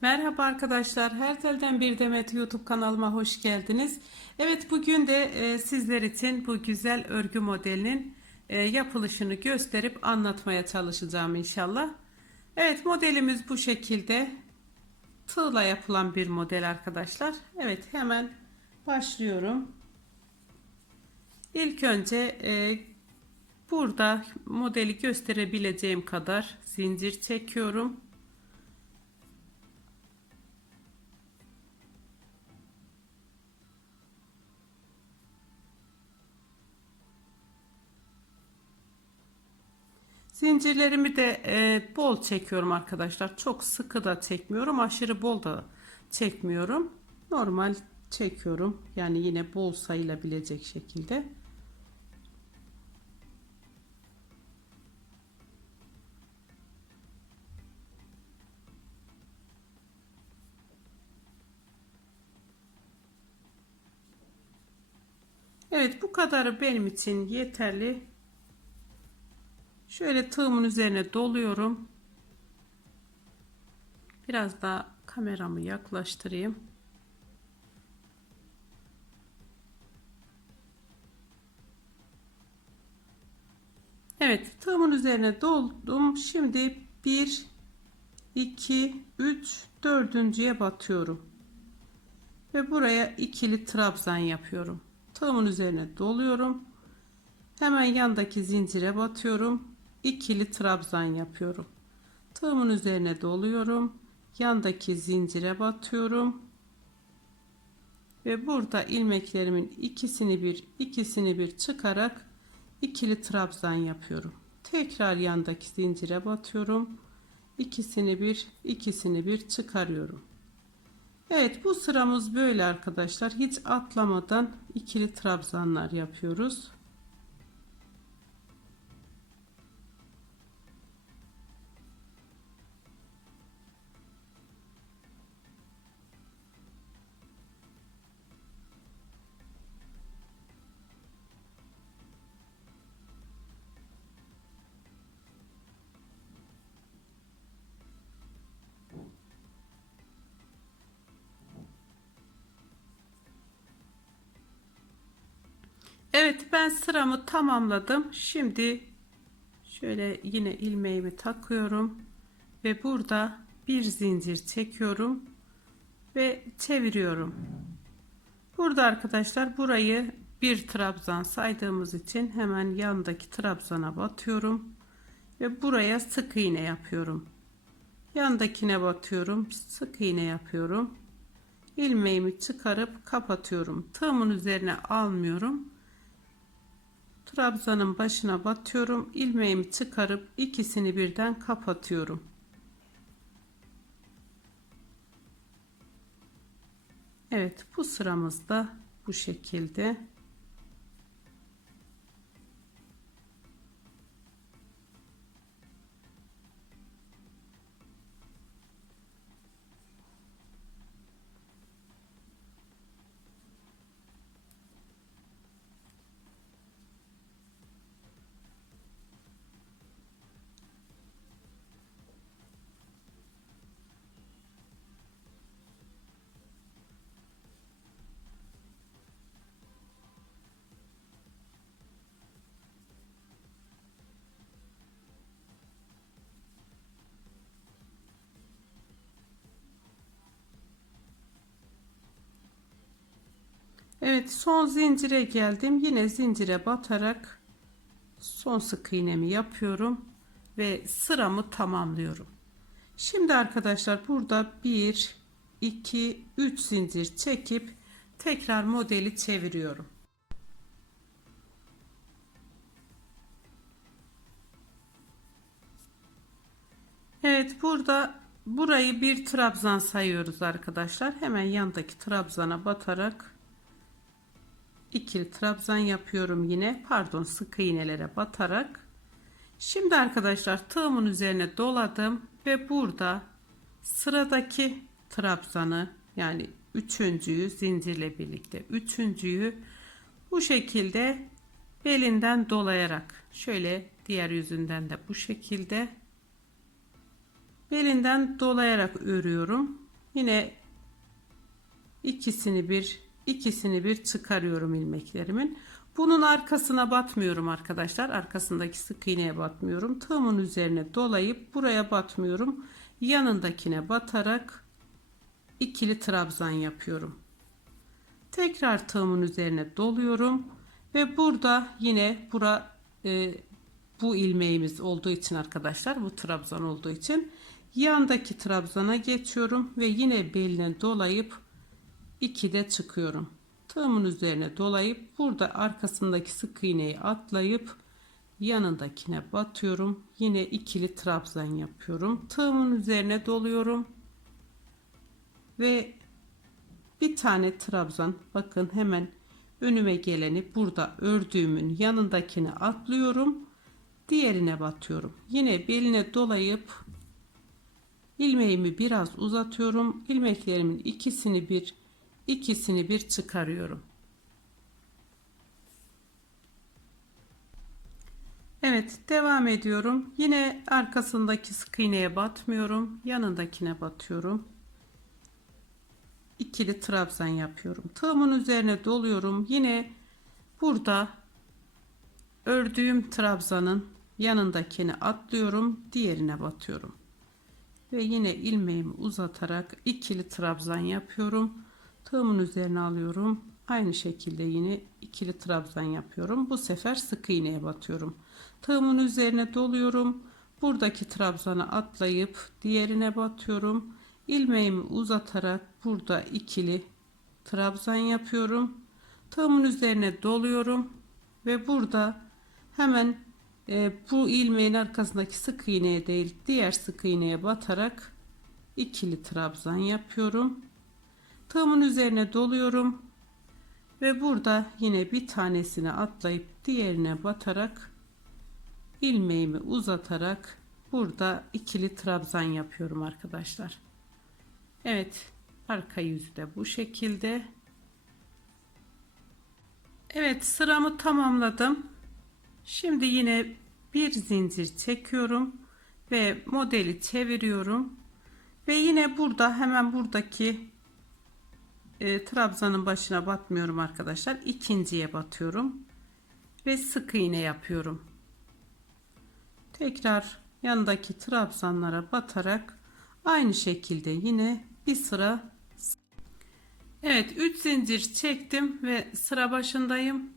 Merhaba arkadaşlar. Her telden bir demet YouTube kanalıma hoş geldiniz. Evet bugün de e, sizler için bu güzel örgü modelinin e, yapılışını gösterip anlatmaya çalışacağım inşallah. Evet modelimiz bu şekilde. Tığla yapılan bir model arkadaşlar. Evet hemen başlıyorum. İlk önce e, burada modeli gösterebileceğim kadar zincir çekiyorum. Zincirlerimi de e, bol çekiyorum arkadaşlar. Çok sıkı da çekmiyorum. Aşırı bol da çekmiyorum. Normal çekiyorum. Yani yine bol sayılabilecek şekilde. Evet bu kadarı benim için yeterli. Şöyle tığımın üzerine doluyorum. Biraz daha kameramı yaklaştırayım. Evet tığımın üzerine doldum. Şimdi 1 2 3 dördüncüye batıyorum. Ve buraya ikili trabzan yapıyorum. Tığımın üzerine doluyorum. Hemen yandaki zincire batıyorum. İkili trabzan yapıyorum. Tığımın üzerine doluyorum. Yandaki zincire batıyorum. Ve burada ilmeklerimin ikisini bir ikisini bir çıkarak ikili trabzan yapıyorum. Tekrar yandaki zincire batıyorum. İkisini bir ikisini bir çıkarıyorum. Evet bu sıramız böyle arkadaşlar. Hiç atlamadan ikili trabzanlar yapıyoruz. Evet ben sıramı tamamladım. Şimdi şöyle yine ilmeğimi takıyorum ve burada bir zincir çekiyorum ve çeviriyorum. Burada arkadaşlar burayı bir trabzan saydığımız için hemen yandaki trabzana batıyorum ve buraya sık iğne yapıyorum. Yandakine batıyorum, sık iğne yapıyorum. ilmeğimi çıkarıp kapatıyorum. Tığımın üzerine almıyorum trabzanın başına batıyorum ilmeğimi çıkarıp ikisini birden kapatıyorum. Evet bu sıramızda bu şekilde Evet son zincire geldim. Yine zincire batarak son sık iğnemi yapıyorum ve sıramı tamamlıyorum. Şimdi arkadaşlar burada 1 2 3 zincir çekip tekrar modeli çeviriyorum. Evet burada burayı bir trabzan sayıyoruz arkadaşlar. Hemen yandaki trabzana batarak ikili trabzan yapıyorum yine. Pardon sık iğnelere batarak. Şimdi arkadaşlar tığımın üzerine doladım ve burada sıradaki trabzanı yani üçüncüyü zincirle birlikte üçüncüyü bu şekilde belinden dolayarak şöyle diğer yüzünden de bu şekilde belinden dolayarak örüyorum. Yine ikisini bir ikisini bir çıkarıyorum ilmeklerimin. Bunun arkasına batmıyorum arkadaşlar. Arkasındaki sık iğneye batmıyorum. Tığımın üzerine dolayıp buraya batmıyorum. Yanındakine batarak ikili trabzan yapıyorum. Tekrar tığımın üzerine doluyorum ve burada yine bura e, bu ilmeğimiz olduğu için arkadaşlar bu trabzan olduğu için yandaki trabzana geçiyorum ve yine beline dolayıp 2'de çıkıyorum. Tığımın üzerine dolayıp burada arkasındaki sık iğneyi atlayıp yanındakine batıyorum. Yine ikili trabzan yapıyorum. Tığımın üzerine doluyorum. Ve bir tane trabzan bakın hemen önüme geleni burada ördüğümün yanındakine atlıyorum. Diğerine batıyorum. Yine beline dolayıp ilmeğimi biraz uzatıyorum. İlmeklerimin ikisini bir ikisini bir çıkarıyorum. Evet devam ediyorum. Yine arkasındaki sık iğneye batmıyorum. Yanındakine batıyorum. İkili trabzan yapıyorum. Tığımın üzerine doluyorum. Yine burada ördüğüm trabzanın yanındakini atlıyorum. Diğerine batıyorum. Ve yine ilmeğimi uzatarak ikili trabzan yapıyorum tığımın üzerine alıyorum. Aynı şekilde yine ikili trabzan yapıyorum. Bu sefer sık iğneye batıyorum. Tığımın üzerine doluyorum. Buradaki trabzanı atlayıp diğerine batıyorum. İlmeğimi uzatarak burada ikili trabzan yapıyorum. Tığımın üzerine doluyorum ve burada hemen e, bu ilmeğin arkasındaki sık iğneye değil diğer sık iğneye batarak ikili trabzan yapıyorum Tığımın üzerine doluyorum. Ve burada yine bir tanesini atlayıp diğerine batarak ilmeğimi uzatarak burada ikili trabzan yapıyorum arkadaşlar. Evet arka yüzü de bu şekilde. Evet sıramı tamamladım. Şimdi yine bir zincir çekiyorum ve modeli çeviriyorum. Ve yine burada hemen buradaki e, trabzanın başına batmıyorum arkadaşlar. ikinciye batıyorum. Ve sık iğne yapıyorum. Tekrar yanındaki trabzanlara batarak aynı şekilde yine bir sıra Evet 3 zincir çektim ve sıra başındayım.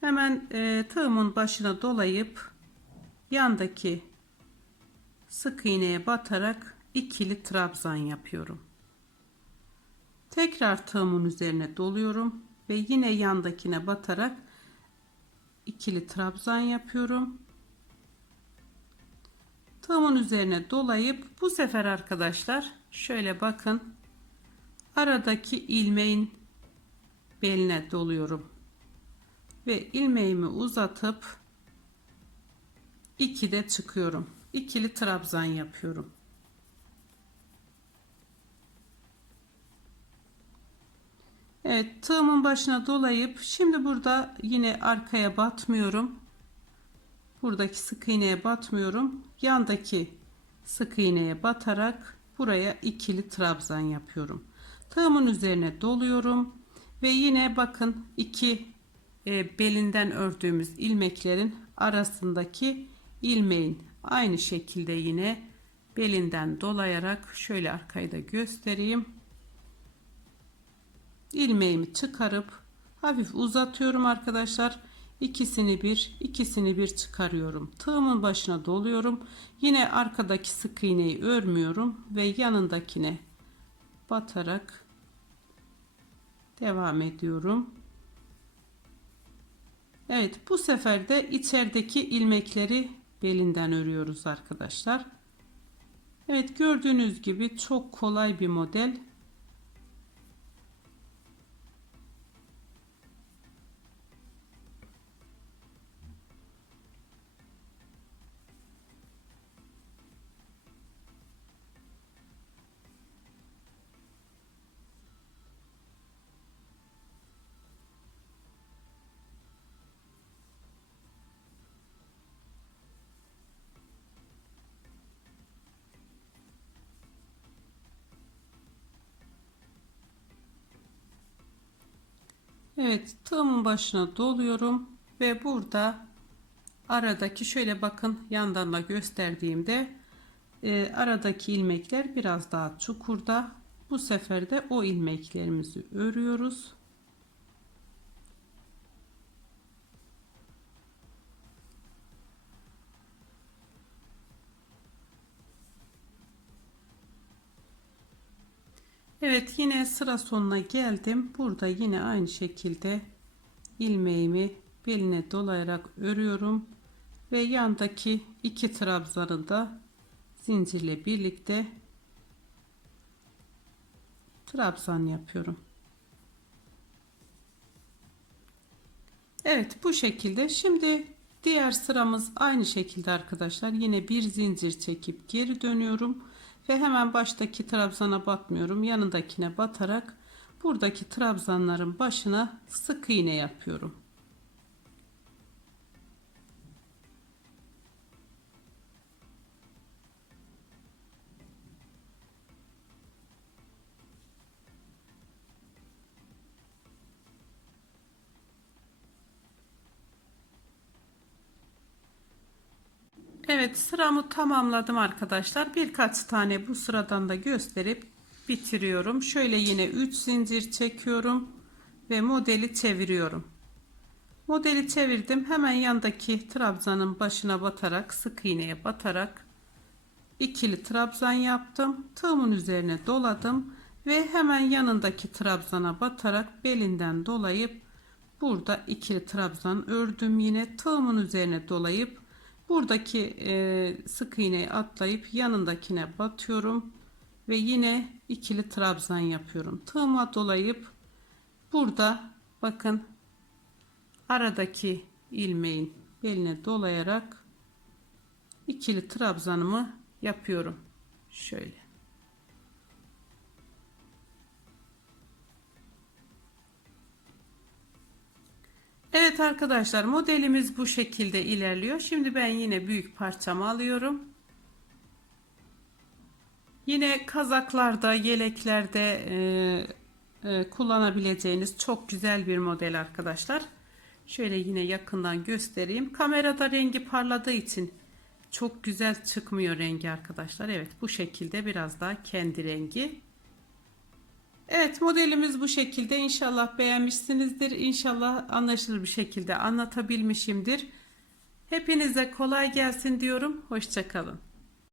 Hemen e, tığımın başına dolayıp yandaki sık iğneye batarak ikili trabzan yapıyorum. Tekrar tığımın üzerine doluyorum ve yine yandakine batarak ikili trabzan yapıyorum. Tığımın üzerine dolayıp bu sefer arkadaşlar şöyle bakın aradaki ilmeğin beline doluyorum ve ilmeğimi uzatıp 2'de çıkıyorum. ikili trabzan yapıyorum. Evet tığımın başına dolayıp şimdi burada yine arkaya batmıyorum. Buradaki sık iğneye batmıyorum. Yandaki sık iğneye batarak buraya ikili trabzan yapıyorum. Tığımın üzerine doluyorum ve yine bakın iki e, belinden ördüğümüz ilmeklerin arasındaki ilmeğin aynı şekilde yine belinden dolayarak şöyle arkayı da göstereyim ilmeğimi çıkarıp hafif uzatıyorum arkadaşlar. İkisini bir ikisini bir çıkarıyorum. Tığımın başına doluyorum. Yine arkadaki sık iğneyi örmüyorum ve yanındakine batarak devam ediyorum. Evet bu sefer de içerideki ilmekleri belinden örüyoruz arkadaşlar. Evet gördüğünüz gibi çok kolay bir model Evet tığımın başına doluyorum ve burada aradaki şöyle bakın yandan da gösterdiğimde e, aradaki ilmekler biraz daha çukurda. Bu sefer de o ilmeklerimizi örüyoruz. Evet yine sıra sonuna geldim. Burada yine aynı şekilde ilmeğimi beline dolayarak örüyorum ve yandaki iki trabzanı da zincirle birlikte trabzan yapıyorum. Evet bu şekilde şimdi diğer sıramız aynı şekilde arkadaşlar yine bir zincir çekip geri dönüyorum ve hemen baştaki trabzana batmıyorum yanındakine batarak buradaki trabzanların başına sık iğne yapıyorum. Evet sıramı tamamladım arkadaşlar. Birkaç tane bu sıradan da gösterip bitiriyorum. Şöyle yine 3 zincir çekiyorum ve modeli çeviriyorum. Modeli çevirdim. Hemen yandaki trabzanın başına batarak sık iğneye batarak ikili trabzan yaptım. Tığımın üzerine doladım ve hemen yanındaki trabzana batarak belinden dolayıp burada ikili trabzan ördüm. Yine tığımın üzerine dolayıp buradaki e, sık iğneyi atlayıp yanındakine batıyorum ve yine ikili trabzan yapıyorum. Tığıma dolayıp burada bakın aradaki ilmeğin beline dolayarak ikili trabzanımı yapıyorum. Şöyle. Evet arkadaşlar modelimiz bu şekilde ilerliyor. Şimdi ben yine büyük parçamı alıyorum. Yine kazaklarda, yeleklerde e, e, kullanabileceğiniz çok güzel bir model arkadaşlar. Şöyle yine yakından göstereyim. Kamerada rengi parladığı için çok güzel çıkmıyor rengi arkadaşlar. Evet bu şekilde biraz daha kendi rengi. Evet modelimiz bu şekilde. İnşallah beğenmişsinizdir. İnşallah anlaşılır bir şekilde anlatabilmişimdir. Hepinize kolay gelsin diyorum. Hoşçakalın.